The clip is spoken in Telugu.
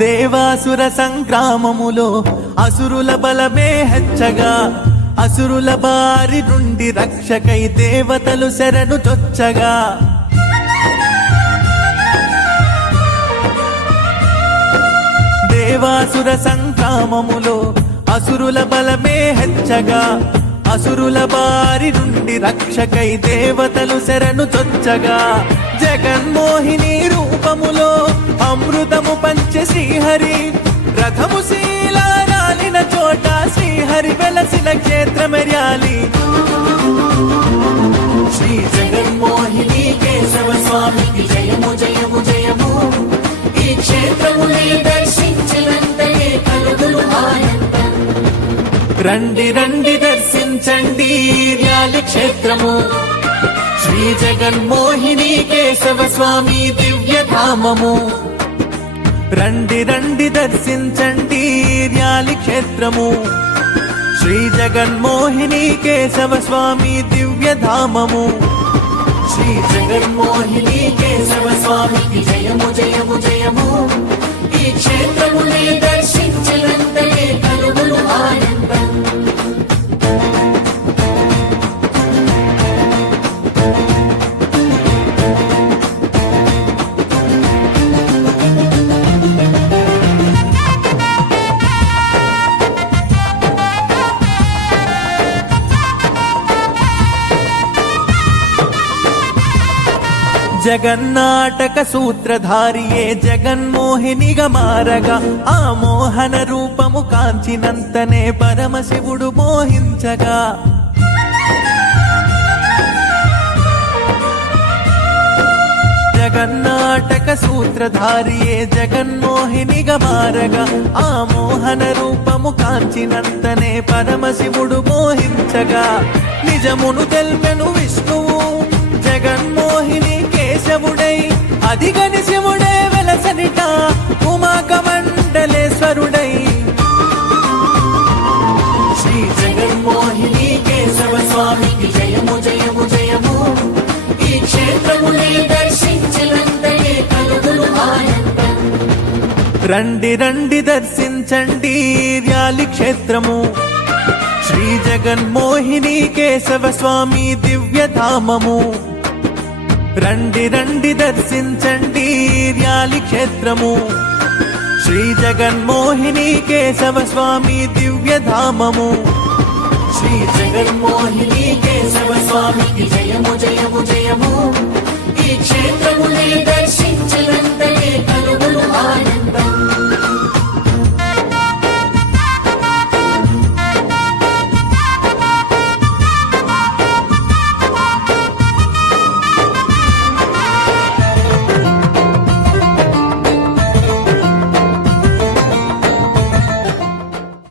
దేవాసుర సంగ్రామములో అసురుల బలమే హెచ్చగా, అసురుల బారి నుండి రక్షకై దేవతలు శరణు చొచ్చగా, దేవాసుర సంగ్రామములో అసురుల బలమే హెచ్చగా, అసురుల బారి నుండి రక్షకై దేవతలు శరణు చొచ్చగా, జగన్మోహిని రూపములో అమృతము పంచె శ్రీహరి, రథము శీలారాలిన చోట శ్రీహరి వెలసిన క్షేత్రమెర్యాలి. శ్రీ జగన్మోహిని కేశవ స్వామికి జయము జయము జయము. ఈ క్షేత్రముని దర్శించినంతనే కలుగును ఆనందం. రండి రండి దర్శించండి ర్యాలి క్షేత్రము, శ్రీ జగన్మోహిని కేశవ స్వామి దివ్యధామము. రండి రండి దర్శించండి ర్యాలి క్షేత్రము, శ్రీ జగన్మోహిని కేశవ స్వామి దివ్యధామము. శ్రీ జగన్మోహిని కేశవ స్వామికి జయము జయము జయము. ఈ క్షేత్రముని దర్శించినంతనే కలుగును ఆనందం. జగన్నాటక సూత్రధారియే జగన్మోహినిగా మారగా, ఆ మోహన రూపము కాంచినంతనే పరమశివుడు మోహించగా, జగన్నాటక సూత్రధారియే జగన్మోహినిగా మారగా, ఆ మోహన రూపము కాంచినంతనే పరమశివుడు మోహించగా, నిజమును తెల్పెను విష్ణువు జగన్మోహిని కేశవుడై, అదిగని శివుడే వెలసనిట ఉమాకమండలేశ్వరుడై. శ్రీ జగన్మోహిని కేశవ స్వామికి జయము జయము జయము. ఈ క్షేత్రముని దర్శించినంతనే కలుగును ఆనందం. రండి రండి దర్శించండి ర్యాలి క్షేత్రము, శ్రీ జగన్మోహిని కేశవ స్వామి దివ్యధామము. రండి రండి దర్శించండి ర్యాలి క్షేత్రము, శ్రీ జగన్మోహిని కేశవ స్వామి దివ్యధామము. శ్రీ జగన్మోహిని కేశవ స్వామికి జయము జయము జయము. ఈ క్షేత్రముని దర్శించినంతనే కలుగును